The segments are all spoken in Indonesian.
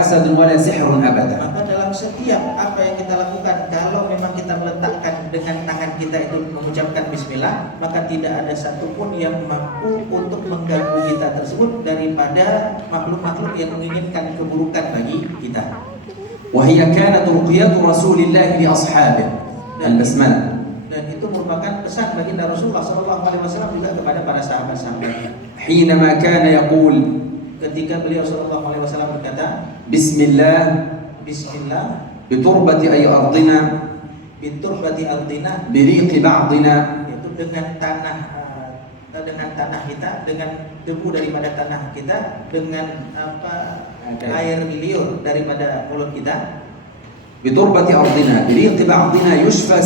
حسد ولا سحر أبدا. Maka dalam setiap apa yang kita lakukan, kalau memang kita meletakkan dengan tangan kita itu mengucapkan bismillah, maka tidak ada satupun yang mampu untuk mengganggu kita tersebut daripada makhluk-makhluk yang menginginkan keburukan bagi kita. وهي كانت رقية رسول الله لأصحابه البسملة. Dan itu merupakan pesan baginda Rasulullah SAW juga kepada para sahabat-sahabatnya. حينما كان يقول Ketika beliau SAW berkata, بسم الله Bismillah, بتربة أي أرضنا biturbati ardina, بريق بعضنا yaitu dengan tanah kita, dengan debu daripada tanah kita, dengan air liur daripada mulut kita. بتربة أرضنا بريق بعضنا يشفى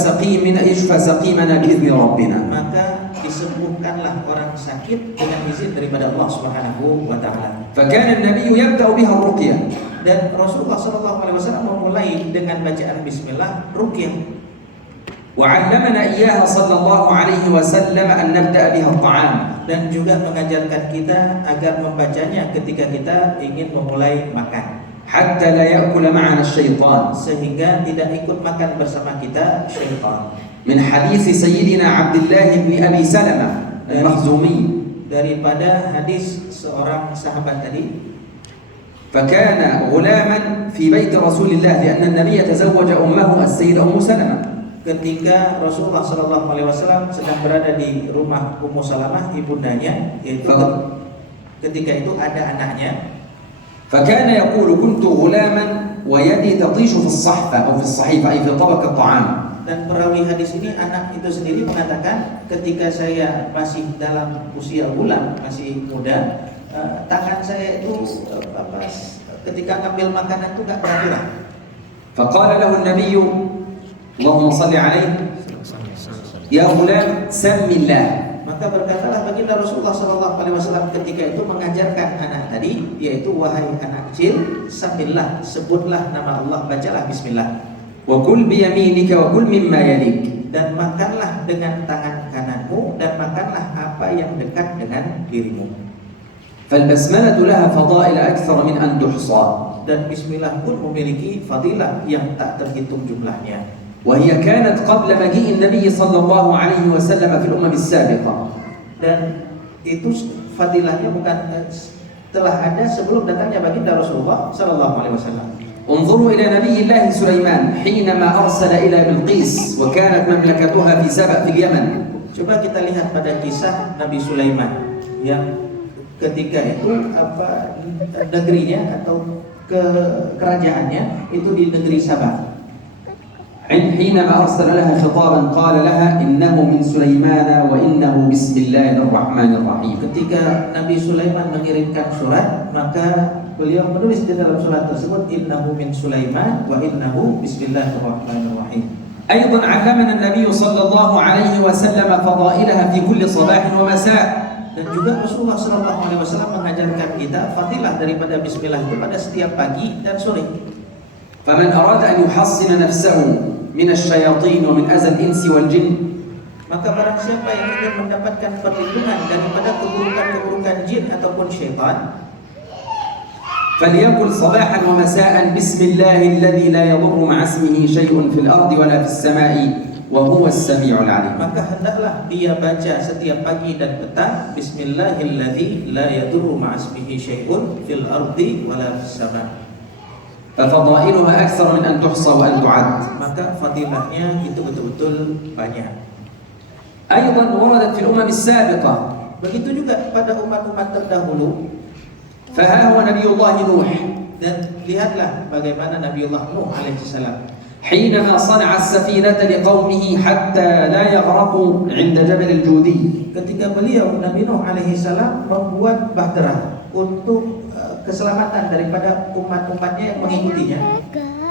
سقيمنا بإذن ربنا. Maka disembuhkanlah orang sakit dengan izin daripada Allah Subhanahu wa taala. فكان النبي يبدأ بها الرقية. Dan Rasulullah SAW memulai dengan bacaan bismillah ruqyah. وعلمنا إياها صلى الله عليه وسلم أن نبدأ بها الطعام. Dan juga mengajarkan kita agar membacanya ketika kita ingin memulai makan, حتى لا يأكل معنا الشيطان. sehingga tidak ikut makan bersama kita syaitan. من حديث سيدنا عبد الله بن أبي سلمة المخزومي. Daripada hadis seorang sahabat tadi, فكان غلاما في بيت رسول الله لأن النبي تزوج أمه السيدة أم سلمة. ketika Rasulullah SAW sedang berada di rumah Ummu Salamah ibundanya, yaitu ketika itu ada anaknya. فكان يقول كنت غلاما ويدي تطيش في الصحفة أو في الصحيفة أي في طبق الطعام. Dan perawi hadis ini, anak itu sendiri mengatakan, ketika saya masih dalam usia gulam, masih muda, tangan saya itu ketika ngambil makanan itu nggak bergerak. فقال له النبي اللهم صل عليه يا غلام سم الله. Maka berkatalah baginda Rasulullah SAW ketika itu mengajarkan anak tadi, yaitu wahai anak kecil, sambillah, sebutlah nama Allah, bacalah bismillah. وكل بيمينك وكل مما يليك. Dan makanlah dengan tangan kananmu, dan makanlah apa yang dekat dengan dirimu. فالبسملة لها فضائل أكثر من أن تحصى. Dan bismillah pun memiliki fadilah yang tak terhitung jumlahnya. وهي كانت قبل مجيء النبي صلى الله عليه وسلم في الأمم السابقة. Dan itu fadilahnya bukan telah ada sebelum datangnya baginda Rasulullah SAW. انظروا إلى نبي الله سليمان حينما أرسل إلى بلقيس وكانت مملكتها في سبأ في اليمن. Coba kita lihat pada kisah Nabi Sulaiman yang ketika itu negerinya atau kerajaannya itu di negeri Sabah. حينما أرسل لها خطابا قال لها إنه من سليمان وإنه بسم الله الرحمن الرحيم. Ketika Nabi Sulaiman mengirimkan surat, maka beliau menulis di dalam surat tersebut innahu min Sulaiman wa innahu bismillahirrahmanirrahim. أيضا علمنا النبي صلى الله عليه وسلم فضائلها في كل صباح ومساء. Dan juga Rasulullah SAW mengajarkan kita fadilah daripada bismillah itu pada setiap pagi dan sore. فمن أراد أن يحصن نفسه من الشياطين ومن أذى الإنس والجن. Maka barang siapa yang ingin mendapatkan perlindungan daripada keburukan-keburukan jin ataupun syaitan, فليقل صباحا ومساء بسم الله الذي لا يضر مع اسمه شيء في الأرض ولا في السماء وهو السميع العليم. maka hendaklah dia baca setiap pagi dan petang Bismillahilladzi la yadurru ma'asmihi syai'un fil ardi wala fis sama'. ففضائلها أكثر من أن تحصى وأن تعد. Maka fadilahnya itu betul-betul banyak. أيضا وردت في الأمم السابقة. Begitu juga pada umat-umat terdahulu. فها هو نبي الله نوح. Dan lihatlah bagaimana Nabiullah Nuh alaihissalam حينما صنع السفينة لقومه حتى لا يغرقوا عند جبل الجودي. ketika beliau Nabi Nuh alaihissalam membuat bahtera untuk keselamatan daripada umat-umatnya yang mengikutinya.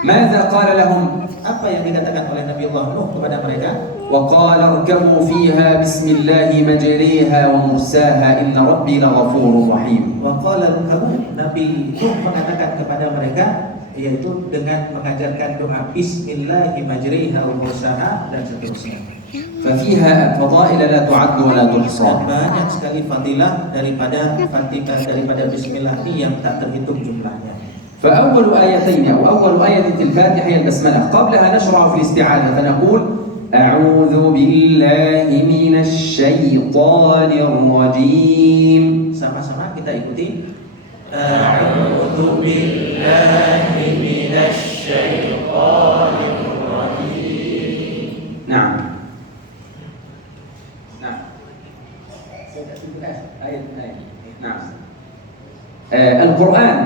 ماذا قال لهم؟ Apa yang dikatakan oleh Nabiullah Nuh kepada mereka? وقال اركبوا فيها بسم الله مجريها ومرساها إن ربي لغفور رحيم. Waqala kamu, Nabi Nuh mengatakan kepada mereka, yaitu dengan mengajarkan doa Bismillahi majriha wa mursaha dan seterusnya. ففيها فضائل لا تعد ولا تحصى. Dan banyak sekali fadilah daripada Bismillah ini yang tak terhitung jumlahnya. فأول آيتين أو أول آية في الفاتحة هي البسملة، قبلها نشرع في الاستعاذة فنقول أعوذ بالله من الشيطان الرجيم. Sama-sama kita ikuti. A'udzu billahi minasy syaithanir rajim. نعم. نعم. القرآن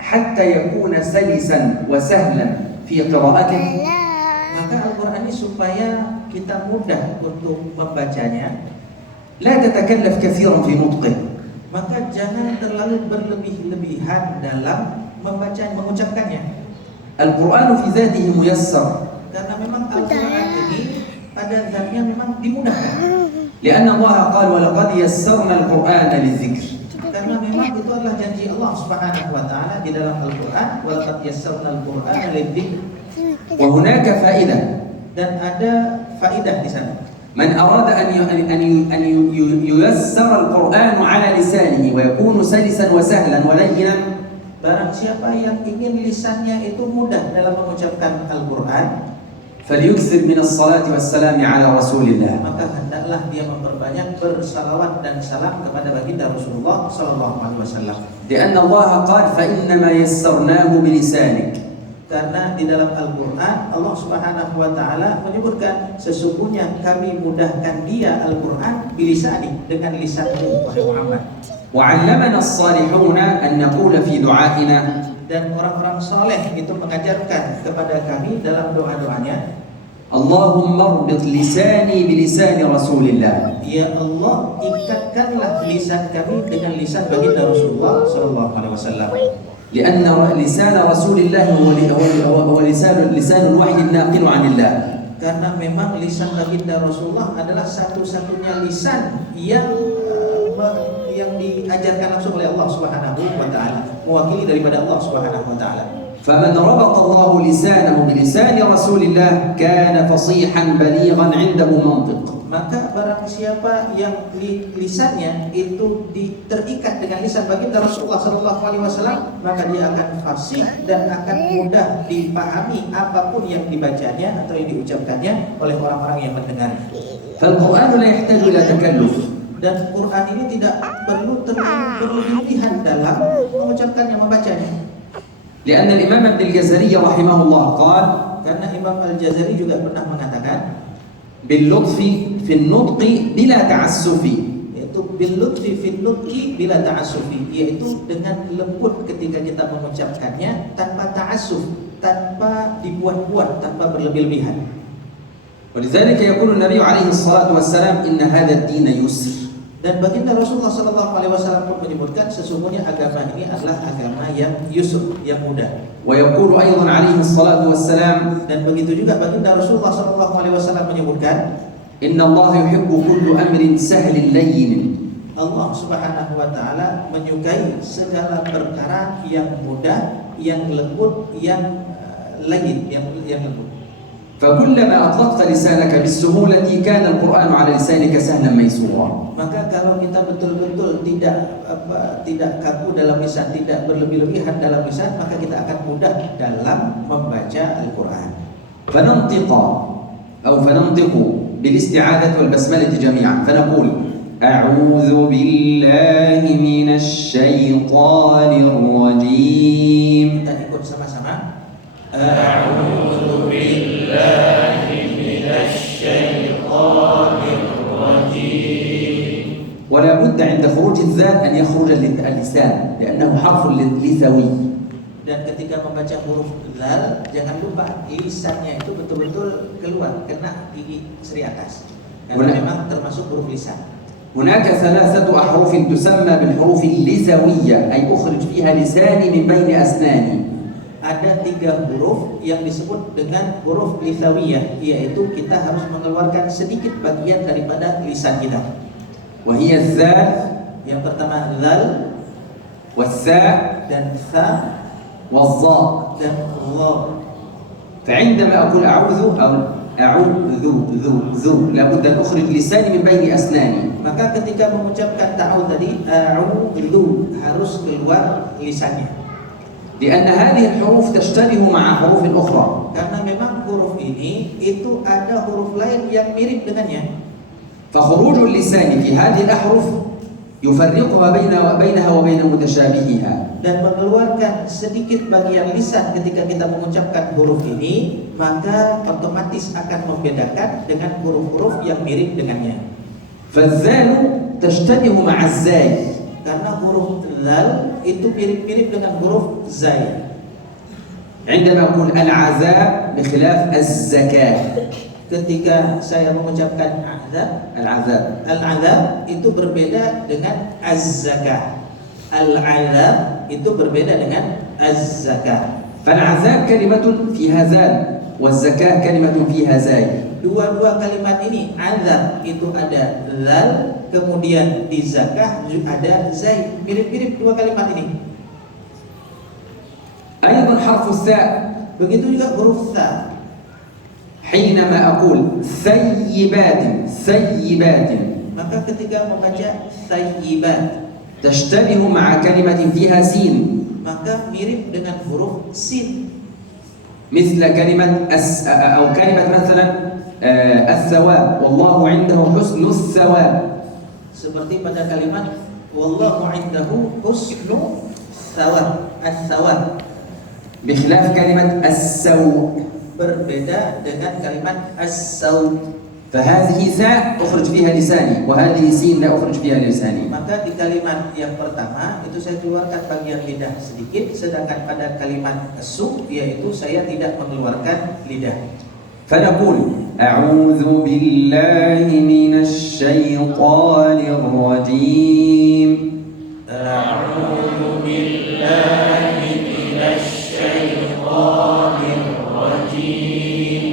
حتى يكون سلسا وسهلا في قراءته، maka Al-Quran ini supaya kita mudah untuk membacanya, لا تتكلف كثيرا في نطقه، maka jangan terlalu berlebih-lebihan dalam mengucapkannya. القرآن في ذاته ميسر، Karena memang Al-Quran ini pada zatnya memang dimudahkan. لأن الله قال ولقد يسرنا القرآن للذكر. Karena memang itu adalah janji Allah Subhanahu wa taala di dalam Al-Qur'an, wa laqad yassarnal Qur'ana lidzikr. وهناك فائدة، Dan ada faidah di sana. من أراد أن ييسر القرآن على لسانه ويكون سلسا وسهلا ولينا، Barang siapa yang ingin lisannya itu mudah dalam mengucapkan Al-Qur'an, فليكثر من الصلاة والسلام على رسول الله، maka hendaklah dia memperbanyak bersalawat dan salam kepada baginda Rasulullah sallallahu alaihi wasallam. لأن الله قال فإنما يسرناه بلسانك. Karena di dalam Al-Qur'an Allah Subhanahu wa taala menyebutkan sesungguhnya kami mudahkan dia Al-Qur'an bilisani, dengan lisanmu wahai Muhammad. وعلمنا الصالحون أن نقول في دعائنا Dan orang-orang soleh itu mengajarkan kepada kami dalam doa-doanya, اللهم اربط لساني بلسان رسول الله. Ya Allah, ikatkanlah lisan kami dengan lisan baginda Rasulullah sallallahu alaihi wasallam. لأن لسان رسول الله هو لسان الوحي الناقل عن الله. Karena memang lisan baginda Rasulullah adalah satu-satunya lisan yang diajarkan langsung oleh Allah Subhanahu wa taala, mewakili daripada Allah Subhanahu wa taala. فمن ربط الله لسانه بلسان رسول الله كان فصيحا بليغا عنده منطق. Maka barang siapa yang lisannya itu terikat dengan lisan baginda Rasulullah sallallahu alaihi wasallam, maka dia akan fasih dan akan mudah dipahami apapun yang dibacanya atau yang diucapkannya oleh orang-orang yang mendengar. فالقرآن لا يحتاج إلى تكلف. Dan Quran ini tidak perlu terlalu berlebihan dalam mengucapkannya, membacanya. لأن الإمام ابن الجزري رحمه الله قال Karena Imam Al-Jazari juga pernah mengatakan باللطف في النطق بلا تعسف. yaitu bil lutfi fil nutqi bila ta'assufi, yaitu dengan lembut ketika kita mengucapkannya tanpa ta'assuf, tanpa dibuat-buat, tanpa berlebih-lebihan. ولذلك يقول النبي عليه الصلاة والسلام إن هذا الدين يسر. Dan baginda Rasulullah sallallahu alaihi wasallam pun menyebutkan sesungguhnya agama ini adalah agama yang yusr, yang mudah. ويقول أيضا عليه الصلاة والسلام Dan begitu juga baginda Rasulullah sallallahu alaihi wasallam menyebutkan إن الله يحب كل أمر سهل لين. Allah Subhanahu wa taala menyukai segala perkara yang mudah, yang lembut, yang layyin, yang lembut. فكلما أطلقت لسانك بالسهولة كان القرآن على لسانك سهلا ميسورا. Maka kalau kita betul-betul tidak kaku dalam lisan, tidak berlebih-lebihan dalam lisan, maka kita akan mudah dalam membaca Al-Quran. فننطق بالاستعاذة والبسملة جميعا فنقول أعوذ بالله من الشيطان الرجيم. Kita ikut sama-sama. A'udzu billahi minasy syaithanir rajim. ولا بد عند خروج الذال أن يخرج اللسان لأنه حرف لثوي. Dan ketika membaca huruf zal, jangan lupa lisannya itu betul-betul keluar, kena gigi seri atas. Karena memang termasuk huruf lisan. هناك ثلاثة أحرف تسمى بالحروف اللثوية أي أخرج فيها لساني من بين أسناني. Ada 3 huruf yang disebut dengan huruf lithawiyah, yaitu kita harus mengeluarkan sedikit bagian daripada lisan kita. وهي الثاء. Yang pertama zal, والثاء dan tha, والظاء. dan dha. فعندما أقول أعوذ أو أعوذ ذو لابد أن أخرج لساني من بين أسناني. Maka ketika mengucapkan ta'awudz tadi, a'udzu, harus keluar lisannya. لأن هذه الحروف تشتبه مع حروف أخرى. Karena memang huruf ini itu ada huruf lain yang mirip dengannya. فخروج اللسان في هذه الأحرف يفرقها بينها وبين متشابهها. Dan mengeluarkan sedikit bagian lisan ketika kita mengucapkan huruf ini, maka otomatis akan membedakan dengan huruf-huruf yang mirip dengannya. فالذال تشتبه مع الزاي. Karena huruf zal itu mirip-mirip dengan huruf zai. عندما أقول العذاب بخلاف الزكاة. Ketika saya mengucapkan azab, al-azab itu berbeda dengan az-zakah. Al-azab itu berbeda dengan az-zakah. فالعذاب كلمة فيها زال والزكاة كلمة فيها زاي. Dua-dua kalimat ini, azab itu ada zal, kemudian di zakah ada zai. Mirip-mirip dua kalimat ini. أيضا حرف الثاء. Begitu juga huruf tha. حينما أقول ثيبات Maka ketika membaca thayyibat, تشتبه مع كلمة فيها سين. maka mirip dengan huruf sin. مثل كلمة أو كلمة مثلا الثواب والله عنده حسن الثواب. Seperti pada kalimat wallahu indahu husnu thawab, as-thawab. بخلاف كلمة السوء. Berbeda dengan kalimat as-saw. فهذه ثاء أخرج فيها لساني وهذه سين لا أخرج فيها لساني. Maka di kalimat yang pertama itu saya keluarkan bagian lidah sedikit, sedangkan pada kalimat as-su yaitu saya tidak mengeluarkan lidah. فنقول أعوذ بالله من الشيطان الرجيم. أعوذ بالله من الشيطان الرجيم.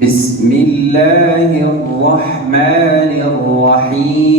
بسم الله الرحمن الرحيم.